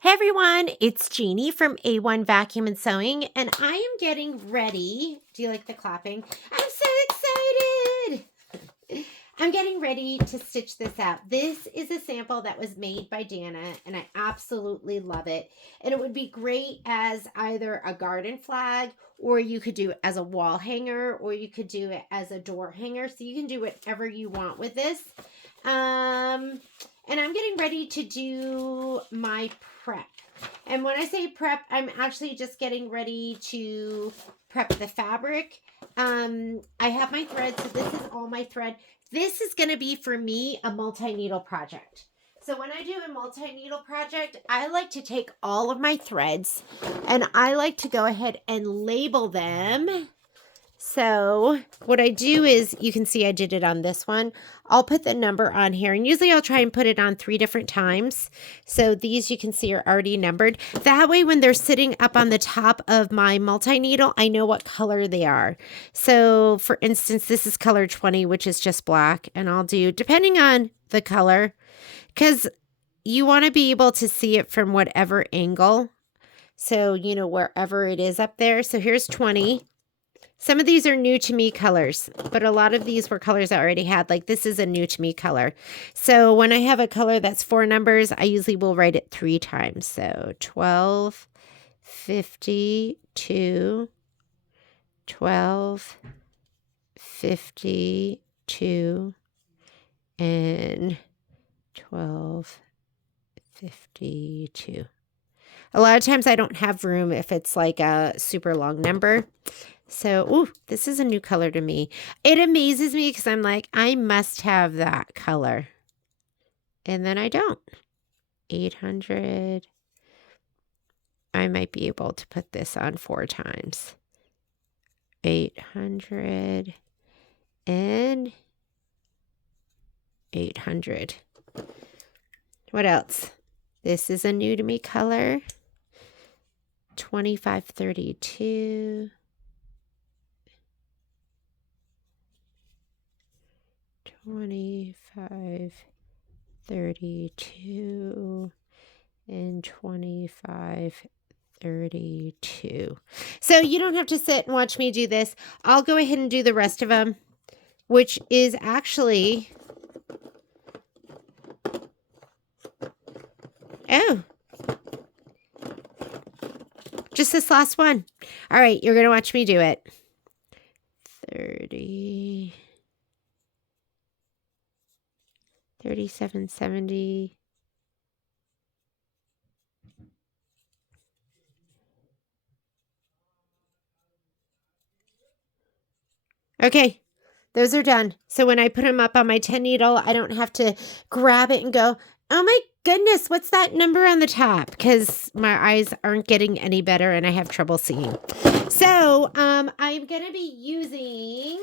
Hey everyone, it's Jeannie from A1 Vacuum and Sewing, and I am getting ready. Do you like the clapping? I'm so excited! I'm getting ready to stitch this out. This is a sample that was made by Dana, and I absolutely love it. And it would be great as either a garden flag, or you could do it as a wall hanger, or you could do it as a door hanger. So you can do whatever you want with this. And I'm getting ready to do my prep. And when I say prep, I'm actually just getting ready to prep the fabric. I have my thread, so this is all my thread. This is going to be, for me, a multi-needle project. So when I do a multi-needle project, I like to take all of my threads and I like to go ahead and label them. So what I do is, you can see I did it on this one. I'll put the number on here, and usually I'll try and put it on 3 different times. So these you can see are already numbered. That way when they're sitting up on the top of my multi-needle, I know what color they are. So for instance, this is color 20, which is just black. And I'll do, depending on the color, because you want to be able to see it from whatever angle. So, you know, wherever it is up there. So here's 20. Some of these are new to me colors, but a lot of these were colors I already had. Like this is a new to me color. So when I have a color that's 4 numbers, I usually will write it 3 times. So 12, 52, 12, 52, and 12, 52. A lot of times I don't have room if it's like a super long number. So, ooh, this is a new color to me. It amazes me because I'm like, I must have that color. And then I don't. 800. I might be able to put this on 4 times. 800 and 800. What else? This is a new to me color. 2532. 25, 32, and 25, 32. So you don't have to sit and watch me do this. I'll go ahead and do the rest of them, which is actually, oh, just this last one. All right, you're going to watch me do it. 30. 3770. Okay, those are done. So when I put them up on my 10 needle, I don't have to grab it and go, oh my goodness, what's that number on the top? Because my eyes aren't getting any better and I have trouble seeing. So I'm going to be using...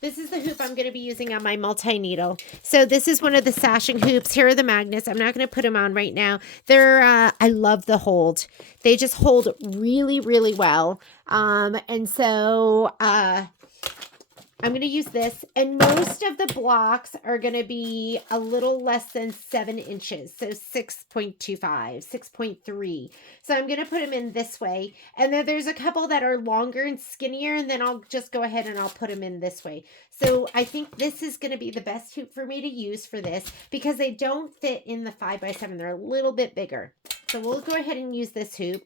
This is the hoop I'm going to be using on my multi-needle. So this is one of the sashing hoops. Here are the magnets. I'm not going to put them on right now. They're, I love the hold. They just hold really, really well. And so I'm going to use this. And most of the blocks are going to be a little less than 7 inches. So 6.25, 6.3. So I'm going to put them in this way. And then there's a couple that are longer and skinnier. And then I'll just go ahead and I'll put them in this way. So I think this is going to be the best hoop for me to use for this, because they don't fit in the 5x7. They're a little bit bigger. So we'll go ahead and use this hoop.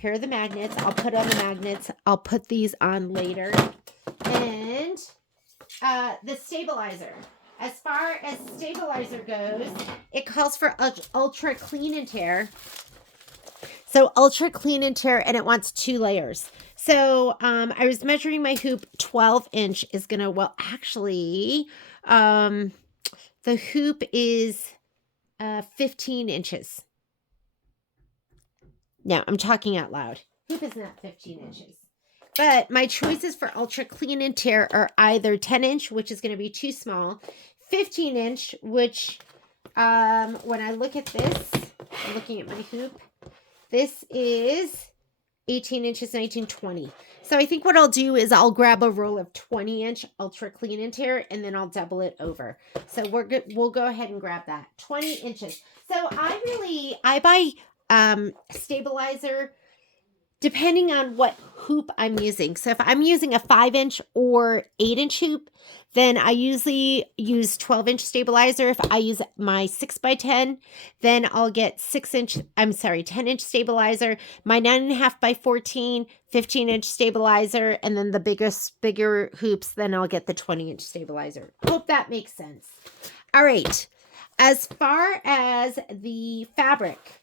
Here are the magnets. I'll put on the magnets. I'll put these on later. And the stabilizer. As far as stabilizer goes, it calls for ultra clean and tear. So ultra clean and tear, and it wants 2 layers. So I was measuring my hoop. 12 inch is gonna, well, actually, the hoop is 15 inches. No, I'm talking out loud. Hoop is not 15 inches. But my choices for ultra clean and tear are either 10 inch, which is going to be too small, 15 inch, which when I look at this, I'm looking at my hoop, this is 18 inches, 19, 20. So I think what I'll do is I'll grab a roll of 20-inch ultra clean and tear, and then I'll double it over. So we're good. We'll go ahead and grab that 20 inches. So I buy stabilizer depending on what hoop I'm using. So if I'm using a 5-inch or 8-inch hoop, then I usually use 12-inch stabilizer. If I use my 6x10, then I'll get 10-inch stabilizer, my 9.5 by 14, 15-inch stabilizer, and then the bigger hoops, then I'll get the 20-inch stabilizer. Hope that makes sense. All right. As far as the fabric,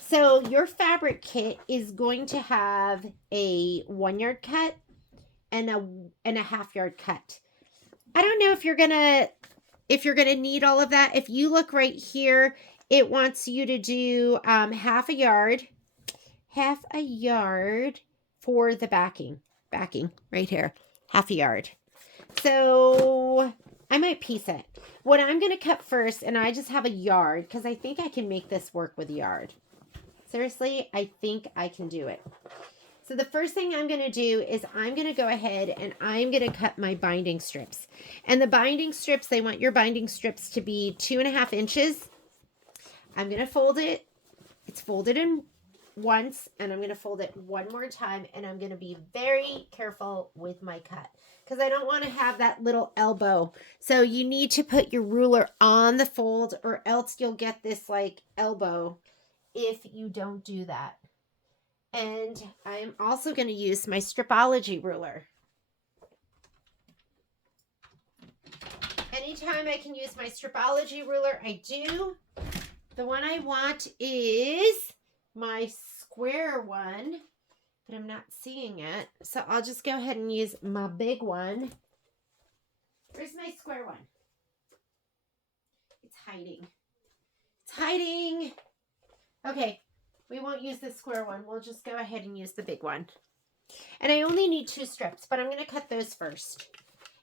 so your fabric kit is going to have a 1-yard cut and a half-yard cut. I don't know if you're gonna need all of that. If you look right here, it wants you to do half a yard for the backing right here, half a yard. So I might piece it. What I'm gonna cut first, and I just have a yard because I think I can make this work with a yard. Seriously, I think I can do it. So the first thing I'm going to do is I'm going to go ahead and I'm going to cut my binding strips. And the binding strips, they want your binding strips to be 2.5 inches. I'm going to fold it. It's folded in once, and I'm going to fold it one more time, and I'm going to be very careful with my cut because I don't want to have that little elbow. So you need to put your ruler on the fold, or else you'll get this like elbow if you don't do that. And I'm also going to use my stripology ruler. Anytime I can use my stripology ruler, I do. The one I want is my square one, but I'm not seeing it. So I'll just go ahead and use my big one. Where's my square one? It's hiding. It's hiding. Okay, we won't use the square one. We'll just go ahead and use the big one. And I only need 2 strips, but I'm going to cut those first.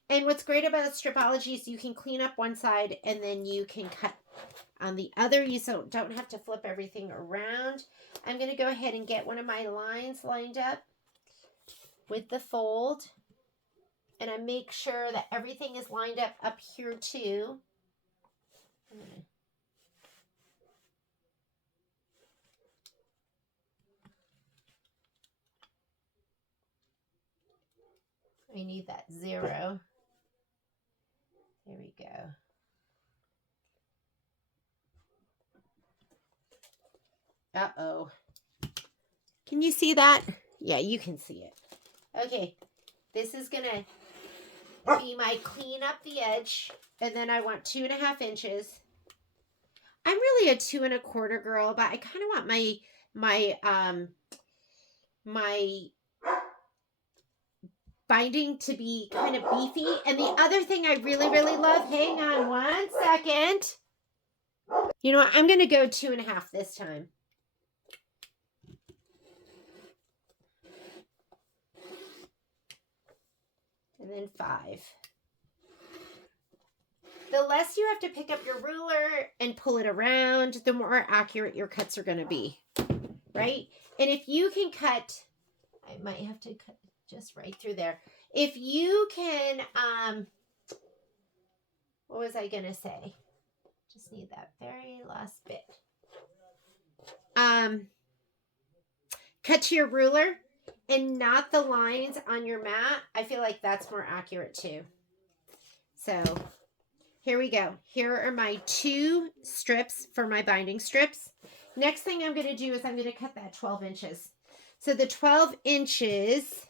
And what's great about stripology is you can clean up one side and then you can cut on the other. You don't have to flip everything around. I'm going to go ahead and get one of my lines lined up with the fold. And I make sure that everything is lined up here too. We need that 0. There we go. Uh-oh. Can you see that? Yeah, you can see it. Okay, this is going to be my clean up the edge. And then I want 2.5 inches. I'm really a 2 1/4 girl, but I kind of want my binding to be kind of beefy. And the other thing I really, really love, hang on one second. You know what? I'm going to go 2.5 this time. And then 5. The less you have to pick up your ruler and pull it around, the more accurate your cuts are going to be, right? And if you can cut, I might have to cut just right through there. If you can, what was I going to say? Just need that very last bit. Cut to your ruler and not the lines on your mat. I feel like that's more accurate too. So here we go. Here are my 2 strips for my binding strips. Next thing I'm going to do is I'm going to cut that 12 inches. So the 12 inches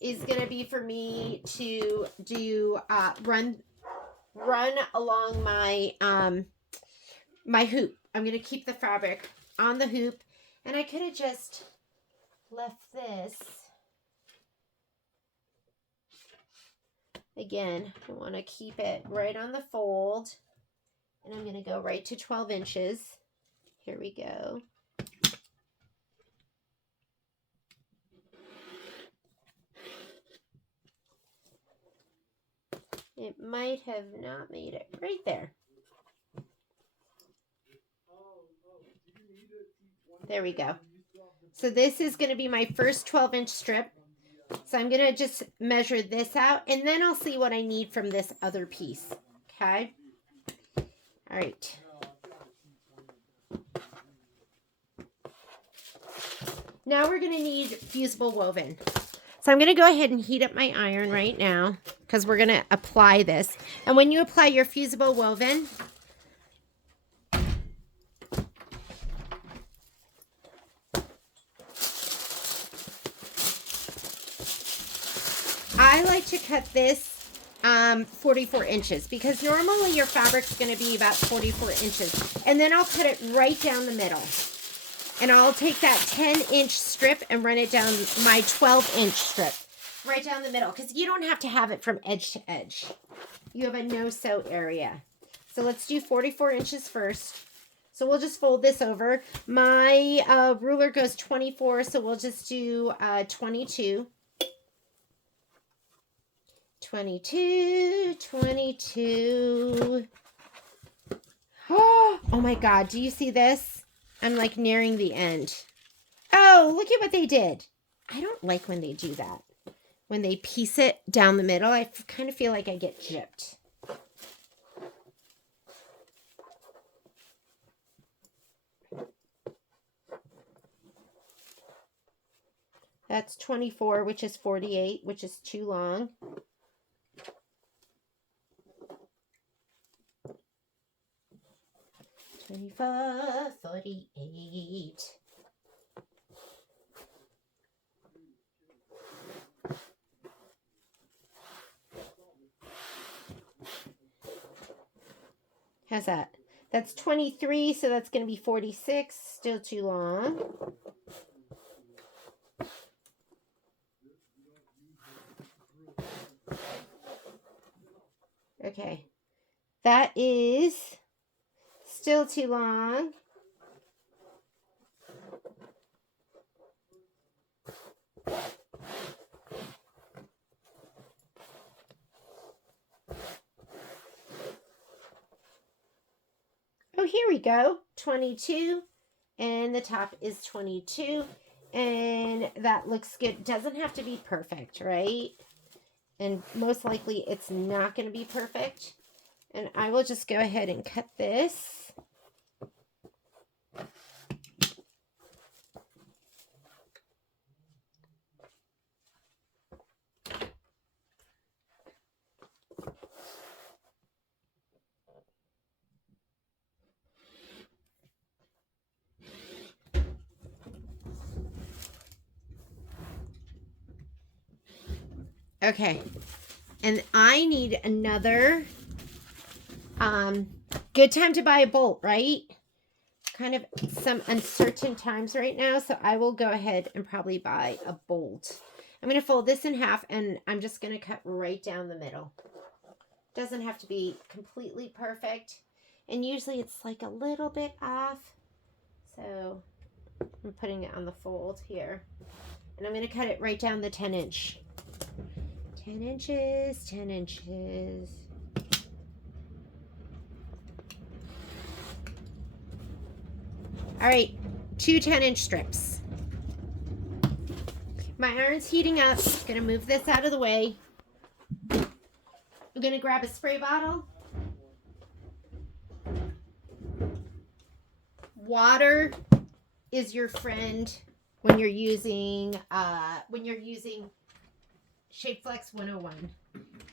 is going to be for me to do run along my my hoop. I'm going to keep the fabric on the hoop, and I could have just left this. Again, I want to keep it right on the fold, and I'm going to go right to 12 inches. Here we go. It might have not made it right there. There we go. So this is going to be my first 12-inch strip. So I'm going to just measure this out, and then I'll see what I need from this other piece. Okay. All right. Now we're going to need fusible woven. So I'm going to go ahead and heat up my iron right now because we're going to apply this. And when you apply your fusible woven, I like to cut this 44 inches because normally your fabric's going to be about 44 inches. And then I'll cut it right down the middle. And I'll take that 10-inch strip and run it down my 12-inch strip. Right down the middle. Because you don't have to have it from edge to edge. You have a no-sew area. So let's do 44 inches first. So we'll just fold this over. My ruler goes 24, so we'll just do 22. 22. Oh my God, do you see this? I'm like nearing the end. Oh, look at what they did. I don't like when they do that. When they piece it down the middle, I kind of feel like I get gypped. That's 24, which is 48, which is too long. $24, 48. How's that? That's 23, so that's going to be 46. Still too long. Okay. That is still too long. Oh, here we go. 22. And the top is 22. And that looks good. Doesn't have to be perfect, right? And most likely it's not going to be perfect. And I will just go ahead and cut this. Okay, and I need another good time to buy a bolt, right? Kind of some uncertain times right now, so I will go ahead and probably buy a bolt. I'm going to fold this in half, and I'm just going to cut right down the middle. Doesn't have to be completely perfect, and usually it's like a little bit off, so I'm putting it on the fold here, and I'm going to cut it right down the 10-inch. 10 inches, 10 inches. All right, 2 10-inch strips. My iron's heating up. I'm gonna move this out of the way. I'm gonna grab a spray bottle. Water is your friend when you're using Shapeflex 101.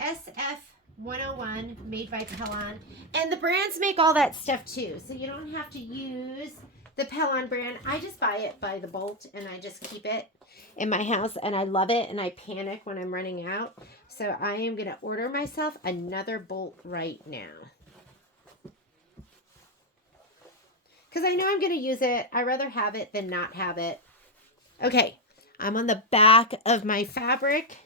SF 101 made by Pellon. And the brands make all that stuff too. So you don't have to use the Pellon brand. I just buy it by the bolt and I just keep it in my house and I love it and I panic when I'm running out. So I am going to order myself another bolt right now. Because I know I'm going to use it. I'd rather have it than not have it. Okay, I'm on the back of my fabric.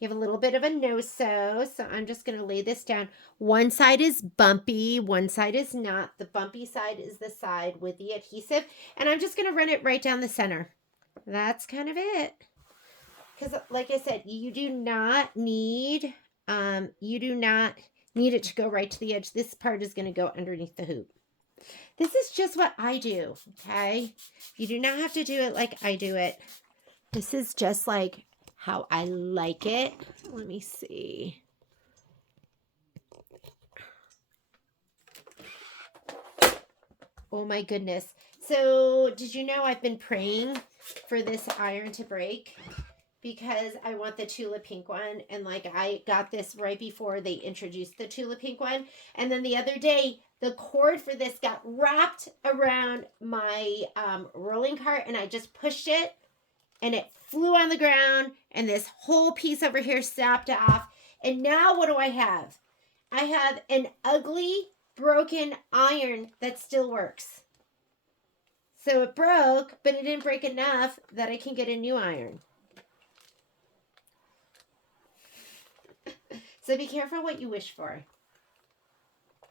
You have a little bit of a no-sew, so I'm just going to lay this down. One side is bumpy, one side is not. The bumpy side is the side with the adhesive, and I'm just going to run it right down the center. That's kind of it. Because, like I said, you do not need it to go right to the edge. This part is going to go underneath the hoop. This is just what I do, okay? You do not have to do it like I do it. This is just like how I like it. Let me see. Oh my goodness. So did you know I've been praying for this iron to break? Because I want the tulip pink one. And like I got this right before they introduced the tulip pink one. And then the other day, the cord for this got wrapped around my rolling cart and I just pushed it and it flew on the ground and this whole piece over here snapped off. And now what do I have? I have an ugly broken iron that still works. So it broke, but it didn't break enough that I can get a new iron. So be careful what you wish for.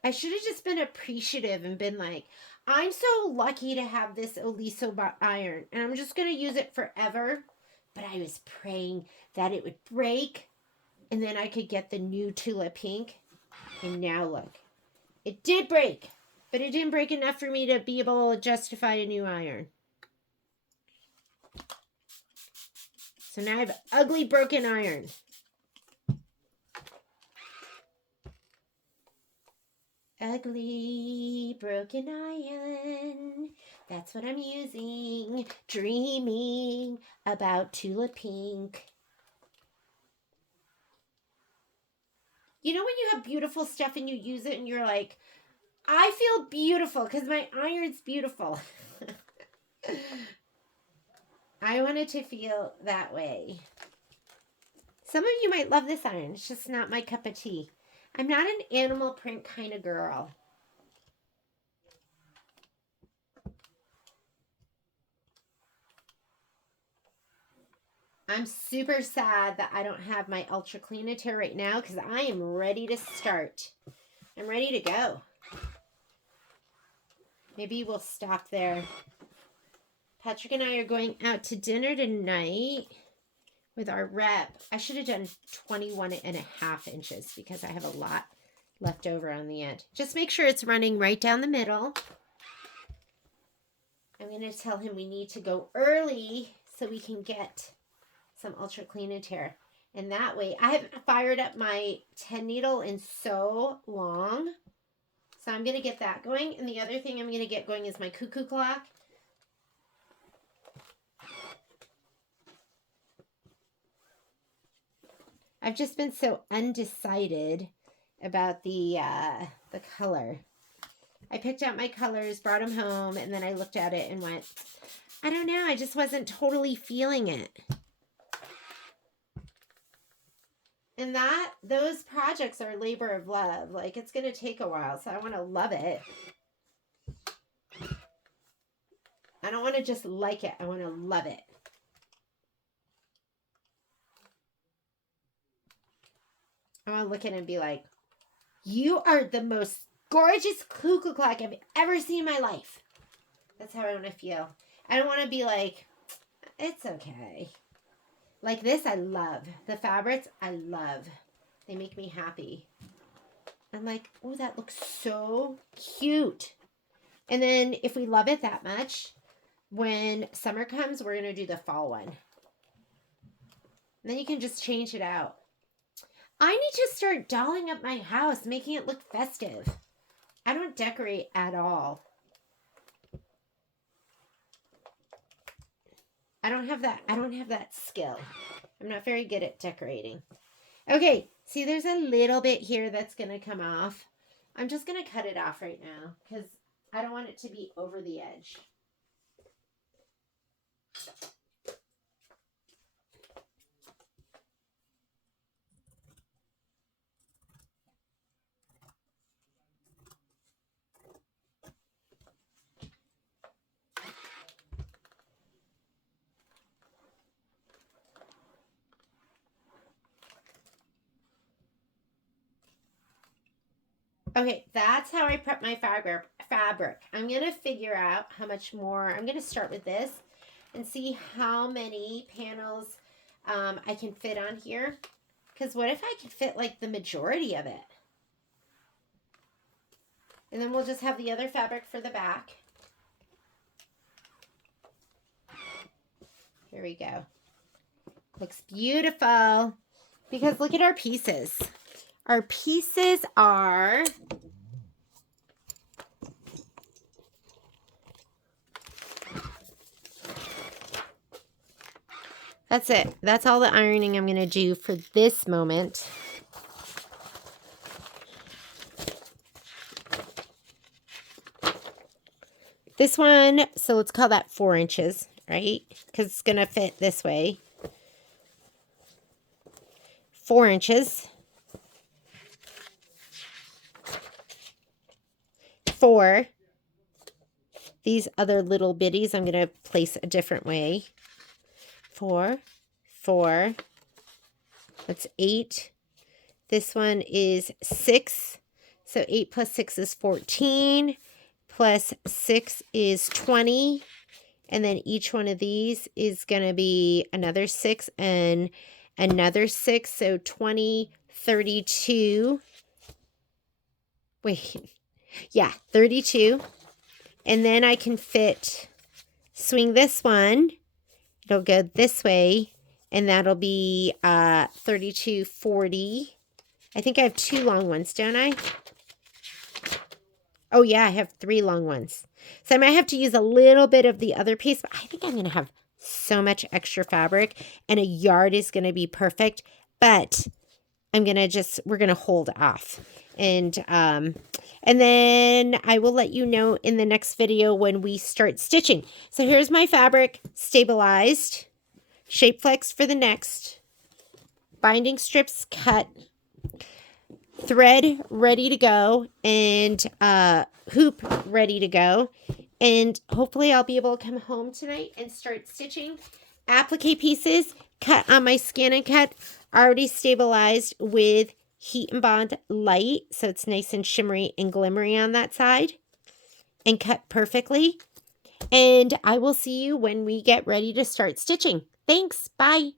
I should have just been appreciative and been like, I'm so lucky to have this Oliso iron, and I'm just going to use it forever. But I was praying that it would break, and then I could get the new tulip pink. And now look, it did break, but it didn't break enough for me to be able to justify a new iron. So now I have ugly broken iron. Ugly broken iron. That's what I'm using. Dreaming about tulip pink. You know when you have beautiful stuff and you use it and you're like, I feel beautiful because my iron's beautiful. I wanted to feel that way. Some of you might love this iron. It's just not my cup of tea. I'm not an animal print kind of girl. I'm super sad that I don't have my Ultra Clean-A-Tear right now because I am ready to start. I'm ready to go. Maybe we'll stop there. Patrick and I are going out to dinner tonight with our rep. I should have done 21.5 inches because I have a lot left over on the end. Just make sure it's running right down the middle. I'm going to tell him we need to go early so we can get some Ultra Clean-A-Tear. And that way, I haven't fired up my 10 needle in so long. So I'm going to get that going. And the other thing I'm going to get going is my cuckoo clock. I've just been so undecided about the color. I picked out my colors, brought them home, and then I looked at it and went, I don't know, I just wasn't totally feeling it. And those projects are labor of love. Like, it's going to take a while, so I want to love it. I don't want to just like it. I want to love it. I want to look at it and be like, you are the most gorgeous cuckoo clock I've ever seen in my life. That's how I want to feel. I don't want to be like, it's okay. Like this, I love. The fabrics, I love. They make me happy. I'm like, oh, that looks so cute. And then if we love it that much, when summer comes, we're going to do the fall one. And then you can just change it out. I need to start dolling up my house, making it look festive. I don't decorate at all. I don't have that skill. I'm not very good at decorating. Okay, see there's a little bit here that's going to come off. I'm just going to cut it off right now because I don't want it to be over the edge. Okay, that's how I prep my fabric. I'm going to figure out how much more. I'm going to start with this and see how many panels I can fit on here. Because what if I could fit like the majority of it? And then we'll just have the other fabric for the back. Here we go. Looks beautiful. Because look at our pieces. Our pieces are... That's it. That's all the ironing I'm going to do for this moment. This one, so let's call that 4 inches, right? Because it's going to fit this way. 4 inches. 4. These other little bitties I'm going to place a different way. 4, 4. That's 8. This one is 6. So 8 plus 6 is 14. Plus 6 is 20. And then each one of these is going to be another 6 and another 6. So 20, 32. Wait. Yeah, 32. And then I can swing this one. It'll go this way, and that'll be 32, 40. I think I have 2 long ones, don't I? Oh, yeah, I have 3 long ones. So I might have to use a little bit of the other piece, but I think I'm going to have so much extra fabric, and a yard is going to be perfect, but we're going to hold off. And then I will let you know in the next video when we start stitching. So here's my fabric stabilized, shape flex for the next, binding strips cut, thread ready to go, and hoop ready to go. And hopefully I'll be able to come home tonight and start stitching. Applique pieces cut on my Scan and Cut, already stabilized with Heat and Bond Light, so it's nice and shimmery and glimmery on that side, and cut perfectly. And I will see you when we get ready to start stitching. Thanks. Bye.